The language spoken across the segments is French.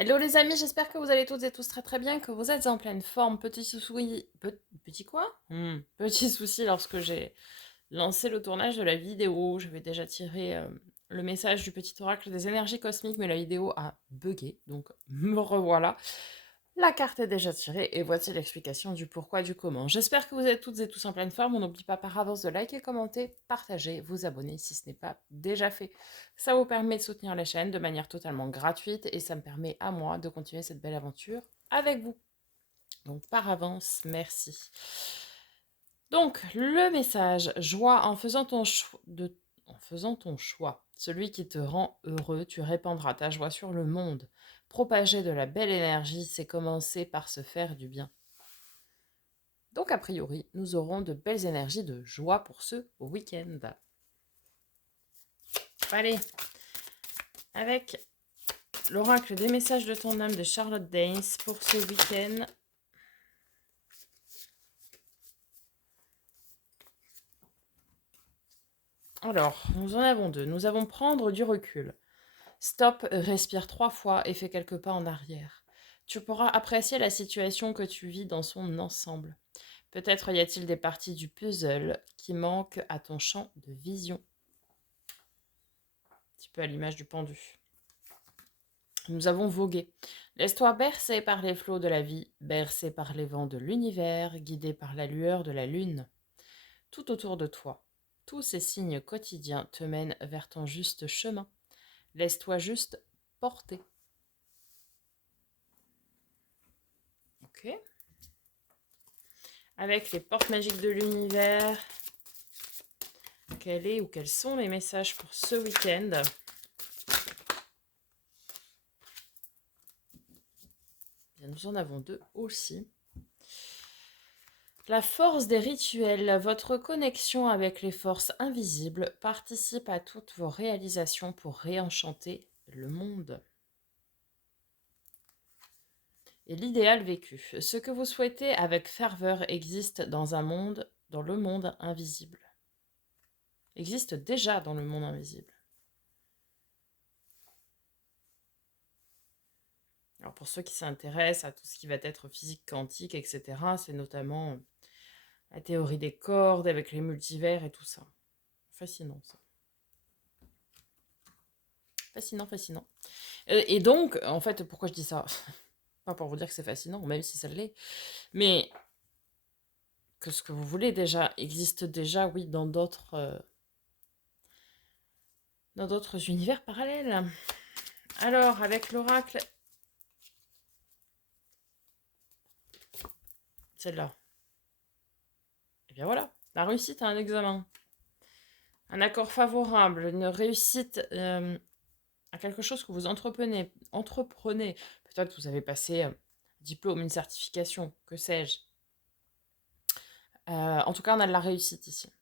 Hello les amis, j'espère que vous allez toutes et tous très très bien, que vous êtes en pleine forme. Petit souci... Petit quoi? Petit souci lorsque j'ai lancé le tournage de la vidéo. J'avais déjà tiré le message du petit oracle des énergies cosmiques, mais la vidéo a bugué, donc me revoilà. La carte est déjà tirée et voici l'explication du pourquoi, du comment. J'espère que vous êtes toutes et tous en pleine forme. On n'oublie pas par avance de liker, commenter, partager, vous abonner si ce n'est pas déjà fait. Ça vous permet de soutenir la chaîne de manière totalement gratuite et ça me permet à moi de continuer cette belle aventure avec vous. Donc par avance, merci. Donc le message, joie en faisant ton choix, celui qui te rend heureux, tu répandras ta joie sur le monde. Propager de la belle énergie, c'est commencer par se faire du bien. Donc a priori, nous aurons de belles énergies de joie pour ce week-end. Allez, avec l'oracle des messages de ton âme de Charlotte Danes pour ce week-end. Alors, nous en avons deux. Nous avons prendre du recul. Stop, respire 3 fois et fais quelques pas en arrière. Tu pourras apprécier la situation que tu vis dans son ensemble. Peut-être y a-t-il des parties du puzzle qui manquent à ton champ de vision. Un petit peu à l'image du pendu. Nous avons vogué. Laisse-toi bercer par les flots de la vie, bercer par les vents de l'univers, guidé par la lueur de la lune. Tout autour de toi, tous ces signes quotidiens te mènent vers ton juste chemin. Laisse-toi juste porter. Ok. Avec les portes magiques de l'univers, quels sont les messages pour ce week-end? Bien, nous en avons deux aussi. La force des rituels, votre connexion avec les forces invisibles participe à toutes vos réalisations pour réenchanter le monde. Et l'idéal vécu, ce que vous souhaitez avec ferveur existe dans le monde invisible. Existe déjà dans le monde invisible. Alors pour ceux qui s'intéressent à tout ce qui va être physique quantique, etc., c'est notamment la théorie des cordes avec les multivers et tout ça. Fascinant ça. Fascinant, fascinant. Et donc, en fait, pourquoi je dis ça? Pas pour vous dire que c'est fascinant, même si ça l'est, mais que ce que vous voulez déjà existe déjà, oui, dans d'autres univers parallèles. Alors, avec l'oracle, celle-là. Et bien voilà, la réussite à un examen. Un accord favorable, une réussite à quelque chose que vous entreprenez. Peut-être que vous avez passé un diplôme, une certification, que sais-je. En tout cas, on a de la réussite ici.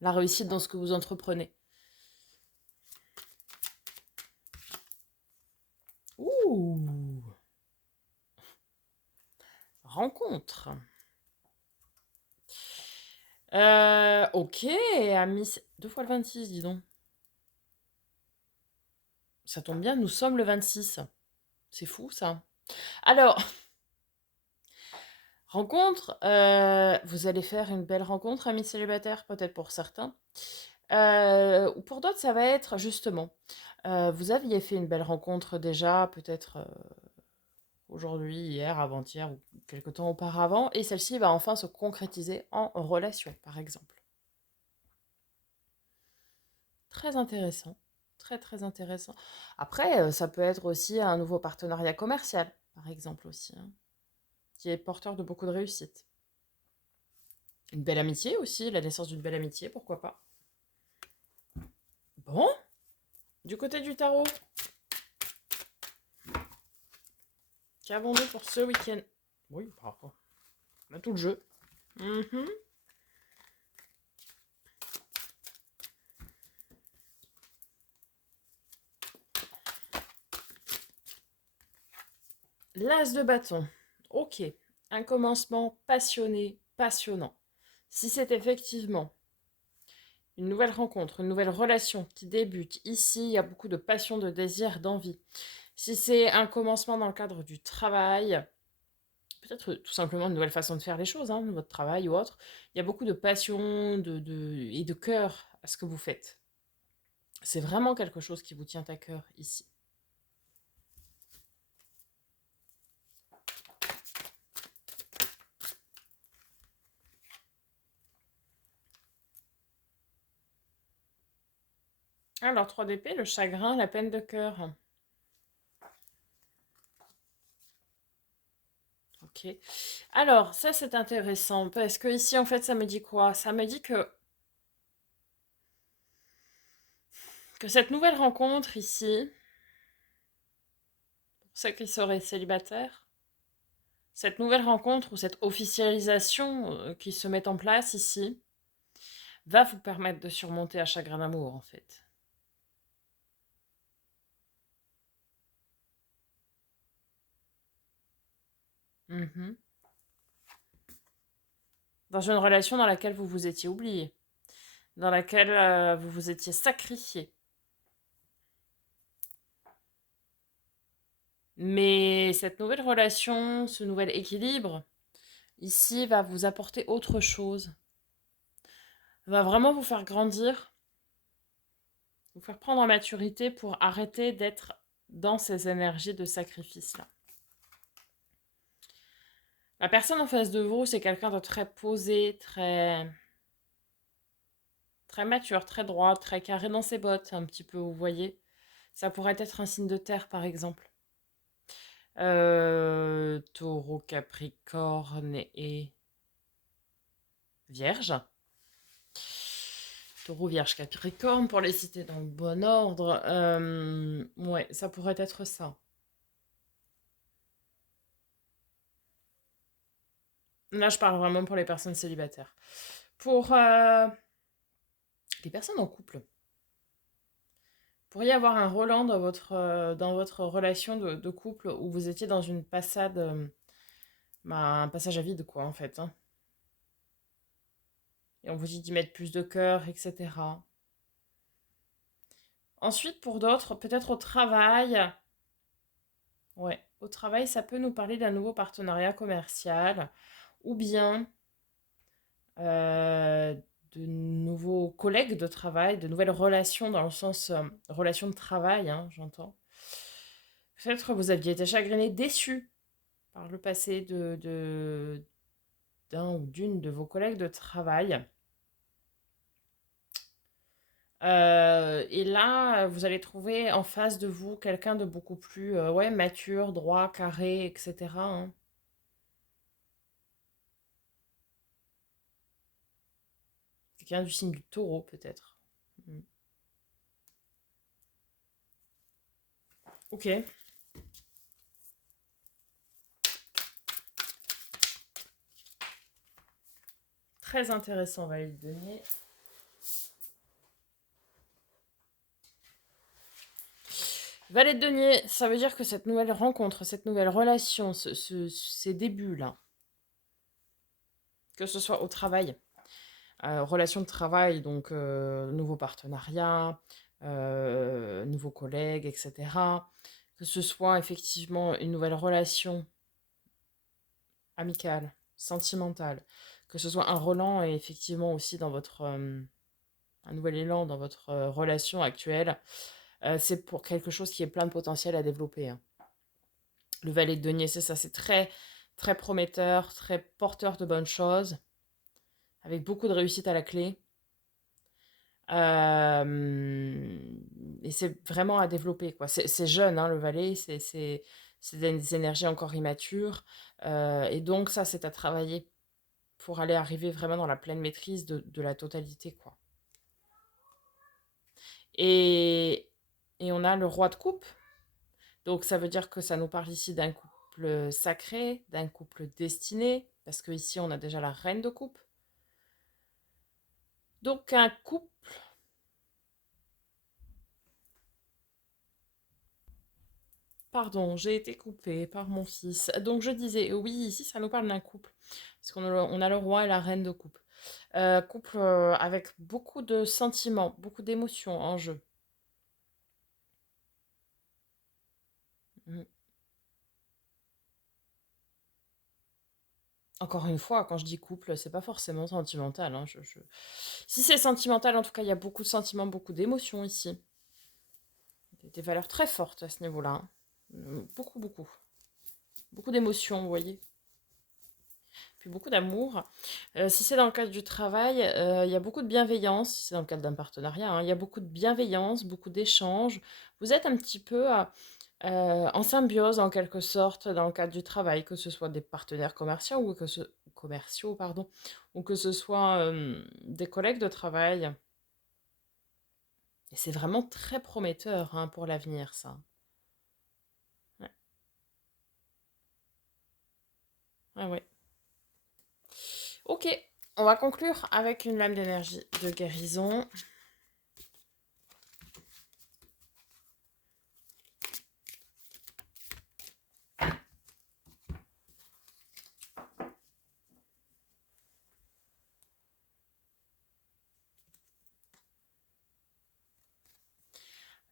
La réussite dans ce que vous entreprenez. Ouh! Rencontre. Ok, à 2 fois le 26, dis donc. Ça tombe bien, nous sommes le 26. C'est fou, ça. Alors, rencontre, vous allez faire une belle rencontre, amis célibataires, peut-être pour certains. Ou pour d'autres, ça va être justement, vous aviez fait une belle rencontre déjà, peut-être aujourd'hui, hier, avant-hier ou quelque temps auparavant, et celle-ci va enfin se concrétiser en relation, par exemple. Très intéressant. Très, très intéressant. Après, ça peut être aussi un nouveau partenariat commercial, par exemple aussi, hein, qui est porteur de beaucoup de réussite. Une belle amitié aussi, la naissance d'une belle amitié, pourquoi pas. Bon, du côté du tarot, qu'avons-nous pour ce week-end? Oui, par contre, on a tout le jeu. Mhm. L'as de bâton. Ok, un commencement passionné, passionnant. Si c'est effectivement une nouvelle rencontre, une nouvelle relation qui débute, ici, il y a beaucoup de passion, de désir, d'envie. Si c'est un commencement dans le cadre du travail, peut-être tout simplement une nouvelle façon de faire les choses, hein, votre travail ou autre, il y a beaucoup de passion et de cœur à ce que vous faites. C'est vraiment quelque chose qui vous tient à cœur ici. Alors, 3 d'épée, le chagrin, la peine de cœur. Ok. Alors, ça c'est intéressant parce que ici en fait ça me dit quoi? Ça me dit que cette nouvelle rencontre ici, pour ceux qui seraient célibataires, cette nouvelle rencontre ou cette officialisation qui se met en place ici, va vous permettre de surmonter un chagrin d'amour en fait. Mhm. Dans une relation dans laquelle vous vous étiez oublié, dans laquelle vous vous étiez sacrifié. Mais cette nouvelle relation, ce nouvel équilibre, ici, va vous apporter autre chose. Va vraiment vous faire grandir, vous faire prendre en maturité pour arrêter d'être dans ces énergies de sacrifice-là. La personne en face de vous, c'est quelqu'un de très posé, très mature, très droit, très carré dans ses bottes, un petit peu, vous voyez. Ça pourrait être un signe de terre, par exemple. Taureau, Capricorne et Vierge. Taureau, Vierge, Capricorne, pour les citer dans le bon ordre. Ouais, ça pourrait être ça. Là, je parle vraiment pour les personnes célibataires. Pour les personnes en couple, pourriez avoir un Roland dans votre relation de couple où vous étiez dans une passade, un passage à vide, quoi, en fait, hein. Et on vous dit d'y mettre plus de cœur, etc. Ensuite, pour d'autres, peut-être au travail. Ouais, au travail, ça peut nous parler d'un nouveau partenariat commercial ou bien euh, de nouveaux collègues de travail, de nouvelles relations dans le sens relation de travail, hein, j'entends. Peut-être que vous aviez été chagriné, déçu par le passé d'un ou d'une de vos collègues de travail. Et là, vous allez trouver en face de vous quelqu'un de beaucoup plus ouais, mature, droit, carré, etc., hein. Quelqu'un du signe du taureau, peut-être. Mm. Ok, très intéressant, Valet de Denier. Valet de Denier, ça veut dire que cette nouvelle rencontre, cette nouvelle relation, ces débuts-là, que ce soit au travail, relation de travail, donc nouveau partenariat, nouveaux collègues, etc. Que ce soit effectivement une nouvelle relation amicale, sentimentale, que ce soit un Roland et effectivement aussi dans votre un nouvel élan dans votre relation actuelle, c'est pour quelque chose qui est plein de potentiel à développer, hein. Le valet de denier, c'est ça, c'est très très prometteur, très porteur de bonnes choses, avec beaucoup de réussite à la clé. Euh, et c'est vraiment à développer, quoi. C'est jeune, hein, le valet, c'est des énergies encore immatures. Et donc, ça, c'est à travailler pour aller arriver vraiment dans la pleine maîtrise de la totalité, quoi. Et, et on a le roi de coupe. Donc, ça veut dire que ça nous parle ici d'un couple sacré, d'un couple destiné, parce que ici, on a déjà la reine de coupe. Donc, un couple. Pardon, j'ai été coupée par mon fils. Donc je disais, oui, ici ça nous parle d'un couple. Parce qu'on a le roi et la reine de couple. Couple avec beaucoup de sentiments, beaucoup d'émotions en jeu. Mm. Encore une fois, quand je dis couple, c'est pas forcément sentimental, hein, Si c'est sentimental, en tout cas, il y a beaucoup de sentiments, beaucoup d'émotions ici. Des valeurs très fortes à ce niveau-là, hein. Beaucoup, beaucoup. Beaucoup d'émotions, vous voyez. Puis beaucoup d'amour. Si c'est dans le cadre du travail, il y a beaucoup de bienveillance. Si c'est dans le cadre d'un partenariat, hein, il y a beaucoup de bienveillance, beaucoup d'échanges. Vous êtes un petit peu en symbiose, en quelque sorte, dans le cadre du travail, que ce soit des partenaires commerciaux commerciaux, pardon, ou que ce soit des collègues de travail. Et c'est vraiment très prometteur, hein, pour l'avenir, ça. Ouais, ouais, ouais. Ok, on va conclure avec une lame d'énergie de guérison.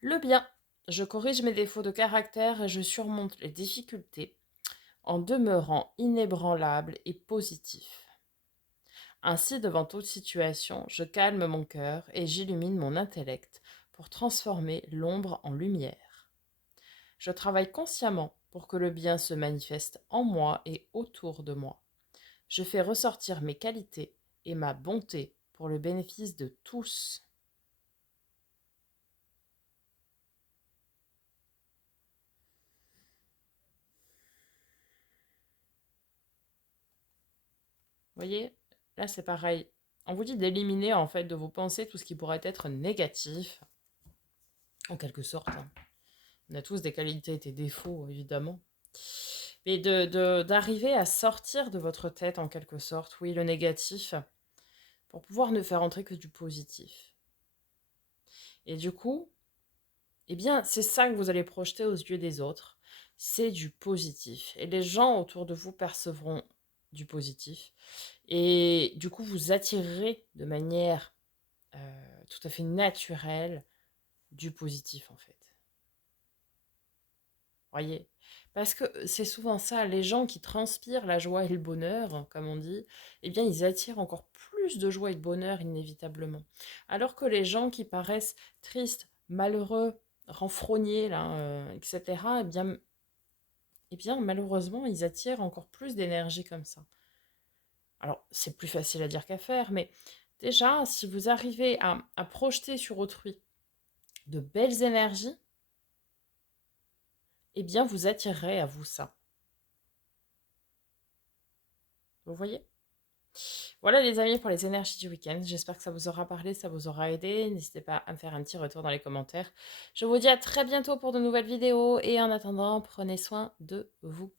Le bien. Je corrige mes défauts de caractère et je surmonte les difficultés en demeurant inébranlable et positif. Ainsi, devant toute situation, je calme mon cœur et j'illumine mon intellect pour transformer l'ombre en lumière. Je travaille consciemment pour que le bien se manifeste en moi et autour de moi. Je fais ressortir mes qualités et ma bonté pour le bénéfice de tous. Vous voyez, là c'est pareil. On vous dit d'éliminer en fait de vos pensées tout ce qui pourrait être négatif, en quelque sorte, hein. On a tous des qualités et des défauts, évidemment. Mais d'arriver à sortir de votre tête, en quelque sorte, oui, le négatif, pour pouvoir ne faire entrer que du positif. Et du coup, eh bien, c'est ça que vous allez projeter aux yeux des autres. C'est du positif. Et les gens autour de vous percevront du positif. Et du coup, vous attirerez de manière tout à fait naturelle du positif, en fait. Voyez? Parce que c'est souvent ça, les gens qui transpirent la joie et le bonheur, comme on dit, eh bien, ils attirent encore plus de joie et de bonheur inévitablement. Alors que les gens qui paraissent tristes, malheureux, renfrognés, là, etc., eh bien, malheureusement, ils attirent encore plus d'énergie comme ça. Alors, c'est plus facile à dire qu'à faire, mais déjà, si vous arrivez à projeter sur autrui de belles énergies, eh bien, vous attirerez à vous ça. Vous voyez? Voilà les amis pour les énergies du week-end. J'espère que ça vous aura parlé, ça vous aura aidé. N'hésitez pas à me faire un petit retour dans les commentaires. Je vous dis à très bientôt pour de nouvelles vidéos et en attendant, prenez soin de vous.